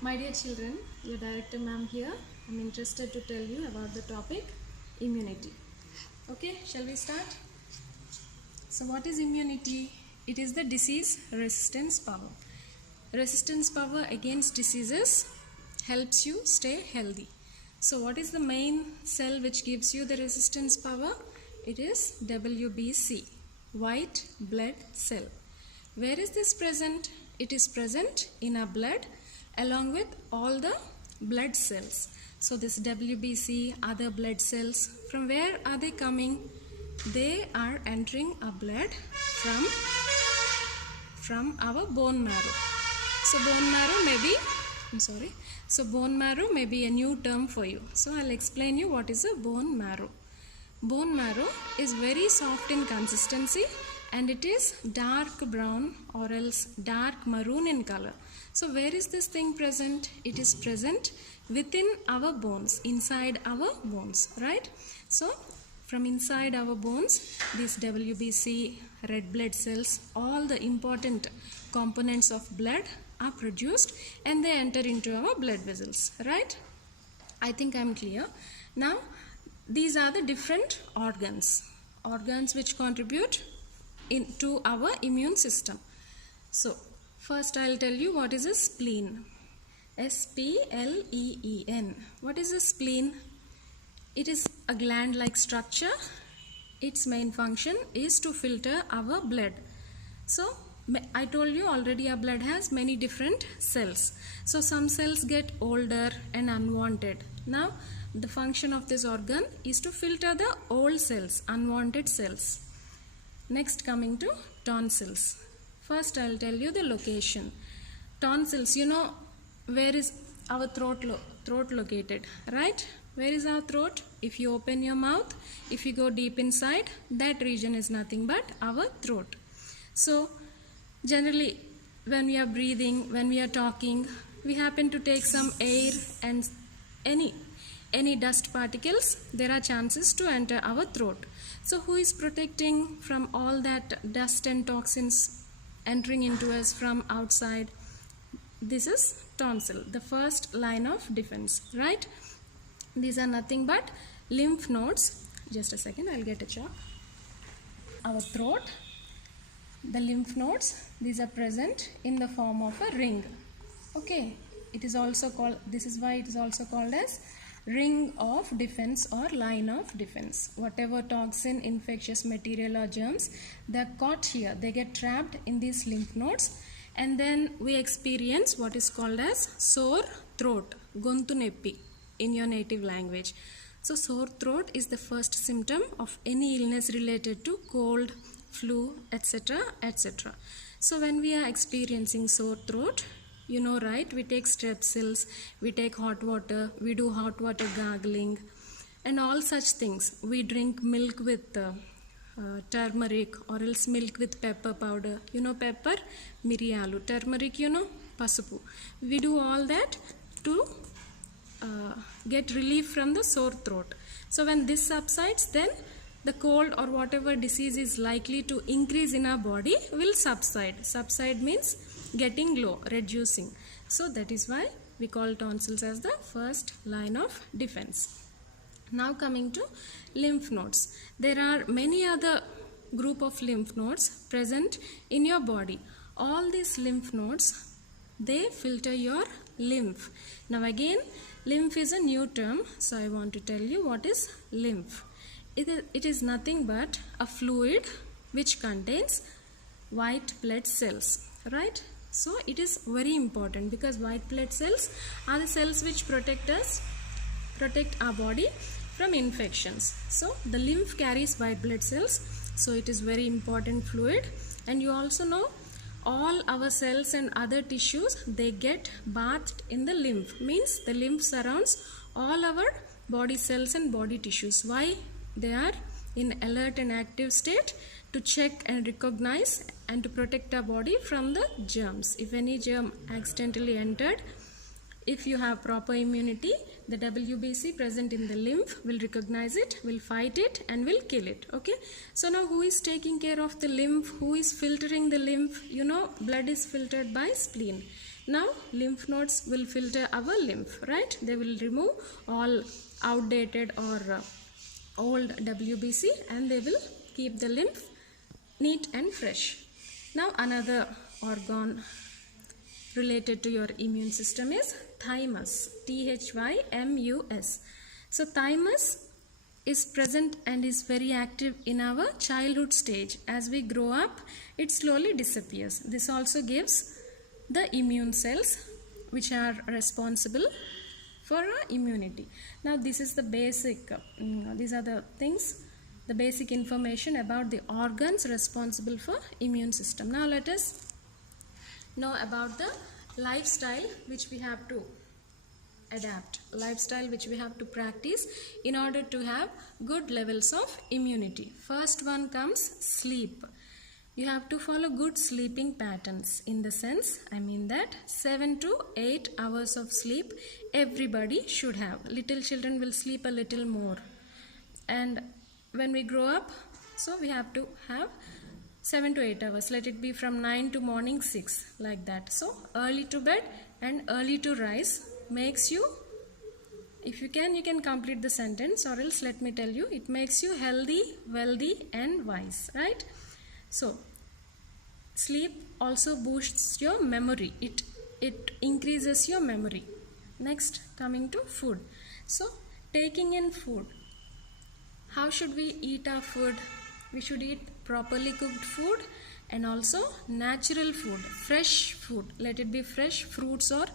My dear children, your director ma'am here. I'm interested to tell you about the topic immunity. Okay, shall we start? So what is immunity? It is the disease resistance power. Resistance power against diseases helps you stay healthy. So what is the main cell which gives you the resistance power? It is WBC, white blood cell. Where is this present? It is present in our blood along with all the blood cells. So this WBC, other blood cells, from where are they coming? They are entering our blood from our bone marrow. So bone marrow may be a new term for you. So I'll explain you what is a bone marrow. Bone marrow is very soft in consistency and it is dark brown or else dark maroon in color. So where is this thing present? It is present within our bones, inside our bones, right? So from inside our bones, these WBC, red blood cells, all the important components of blood are produced and they enter into our blood vessels, right? I think I'm clear. Now, these are the different organs which contribute to our immune system. So, first I'll tell you what is a spleen. S-P-L-E-E-N. What is a spleen? It is a gland-like structure. Its main function is to filter our blood. So, I told you already our blood has many different cells. So, some cells get older and unwanted. Now, the function of this organ is to filter the old cells, unwanted cells. Next, coming to tonsils. First, I'll tell you the location. Tonsils, you know where is our throat located, right? Where is our throat? If you open your mouth, if you go deep inside, that region is nothing but our throat. So, generally, when we are breathing, when we are talking, we happen to take some air and any dust particles, there are chances to enter our throat. So who is protecting from all that dust and toxins entering into us from outside? This is tonsil, the first line of defense, right? These are nothing but lymph nodes. Just a second, I'll get a chalk. Our throat, the lymph nodes, these are present in the form of a ring. Okay, it is also called, this is why it is also called as ring of defense or line of defense. Whatever toxin, infectious material or germs, they are caught here. They get trapped in these lymph nodes and then we experience what is called as sore throat, gontu neppi in your native language. So sore throat is the first symptom of any illness related to cold, flu, etc., etc. So when we are experiencing sore throat, you know, right, we take strepsils, we take hot water, we do hot water gargling and all such things. We drink milk with turmeric or else milk with pepper powder. You know pepper? Miriyalu. Turmeric, you know? Pasupu. We do all that to get relief from the sore throat. So when this subsides, then the cold or whatever disease is likely to increase in our body will subside. Subside means getting low, reducing. So that is why we call tonsils as the first line of defense. Now coming to lymph nodes. There are many other group of lymph nodes present in your body. All these lymph nodes, they filter your lymph. Now again, lymph is a new term. So I want to tell you what is lymph. It is nothing but a fluid which contains white blood cells, right? So it is very important because white blood cells are the cells which protect our body from infections. So the lymph carries white blood cells, so it is very important fluid. And you also know all our cells and other tissues, they get bathed in the lymph. Means the lymph surrounds all our body cells and body tissues. Why? They are in alert and active state to check and recognize and to protect our body from the germs. If any germ accidentally entered, if you have proper immunity, the WBC present in the lymph will recognize it, will fight it and will kill it. Okay. So now who is taking care of the lymph? Who is filtering the lymph? You know, blood is filtered by spleen. Now lymph nodes will filter our lymph, right? They will remove all outdated or old WBC, and they will keep the lymph neat and fresh. Now another organ related to your immune system is thymus, THYMUS. So thymus is present and is very active in our childhood stage. As we grow up, it slowly disappears. This also gives the immune cells which are responsible for immunity. Now this is the basic, these are the things, the basic information about the organs responsible for immune system. Now let us know about the lifestyle which we have to adapt, lifestyle which we have to practice in order to have good levels of immunity. First one comes sleep. You have to follow good sleeping patterns. In the sense, I mean that 7 to 8 hours of sleep everybody should have. Little children will sleep a little more, and when we grow up, so we have to have 7 to 8 hours. Let it be from 9 to morning 6, like that. So early to bed and early to rise makes you, if you can complete the sentence, or else let me tell you, it makes you healthy, wealthy and wise, right? So sleep also boosts your memory. It increases your memory. Next, coming to food. So taking in food. How should we eat our food? We should eat properly cooked food and also natural food, fresh food. Let it be fresh fruits or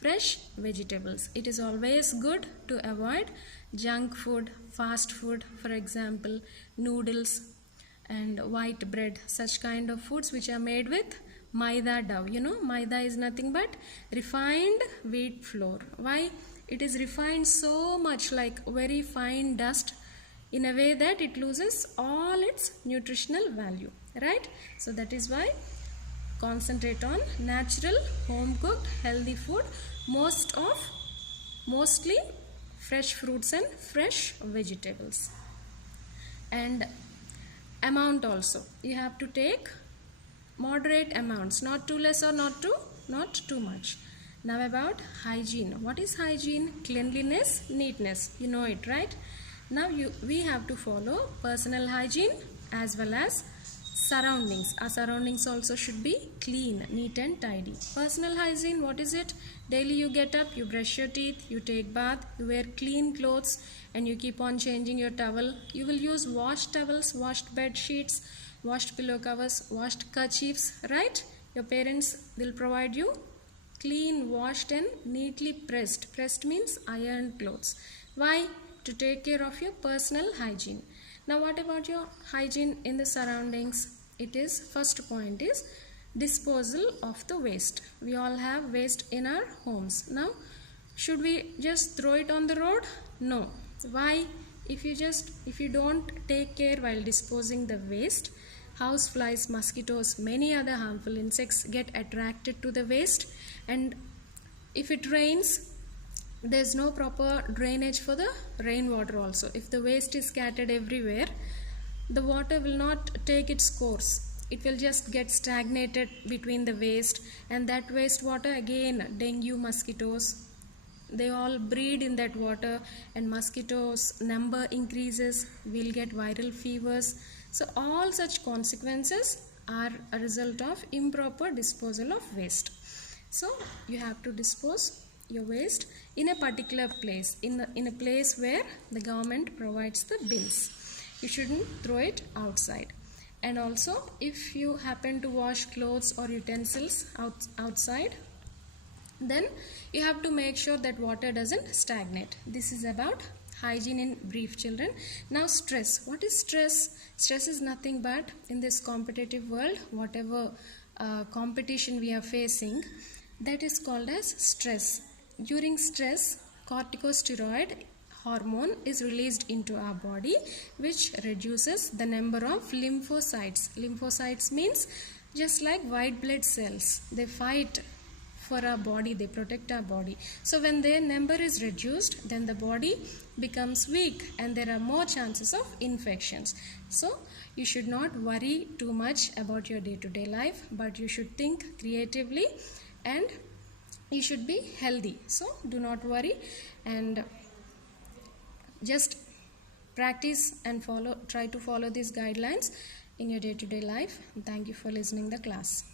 fresh vegetables. It is always good to avoid junk food, fast food, for example, noodles and white bread, such kind of foods which are made with maida dough. You know, maida is nothing but refined wheat flour. Why? It is refined so much, like very fine dust, in a way that it loses all its nutritional value, right? So that is why concentrate on natural, home cooked, healthy food, mostly fresh fruits and fresh vegetables. And amount also, you have to take moderate amounts, not too less or not too much. Now about hygiene. What is hygiene? Cleanliness, neatness. You know it, right? Now we have to follow personal hygiene as well as surroundings. Our surroundings also should be clean, neat and tidy. Personal hygiene, what is it? Daily you get up, you brush your teeth, you take bath, you wear clean clothes and you keep on changing your towel. You will use washed towels, washed bed sheets, washed pillow covers, washed kerchiefs, right? Your parents will provide you clean, washed and neatly pressed. Pressed means ironed clothes. Why? To take care of your personal hygiene. Now what about your hygiene in the surroundings? It is, first point is disposal of the waste. We all have waste in our homes. Now should we just throw it on the road? No. Why? If you don't take care while disposing the waste, house flies, mosquitoes, many other harmful insects get attracted to the waste, and if it rains, there's no proper drainage for the rainwater also. If the waste is scattered everywhere, the water will not take its course. It will just get stagnated between the waste, and that wastewater, again dengue, mosquitoes, they all breed in that water, and mosquitoes number increases. We'll get viral fevers. So all such consequences are a result of improper disposal of waste. So you have to dispose your waste in a particular place, in a place where the government provides the bins. You shouldn't throw it outside. And also, if you happen to wash clothes or utensils outside, then you have to make sure that water doesn't stagnate. This is about hygiene in brief, children. Now stress. What is stress? Stress is nothing but, in this competitive world, whatever competition we are facing, that is called as stress. During stress, corticosteroid hormone is released into our body, which reduces the number of lymphocytes. Lymphocytes means just like white blood cells. They fight for our body, they protect our body. So when their number is reduced, then the body becomes weak and there are more chances of infections. So you should not worry too much about your day-to-day life, but you should think creatively and you should be healthy. So do not worry, and just practice and try to follow these guidelines in your day-to-day life. Thank you for listening the class.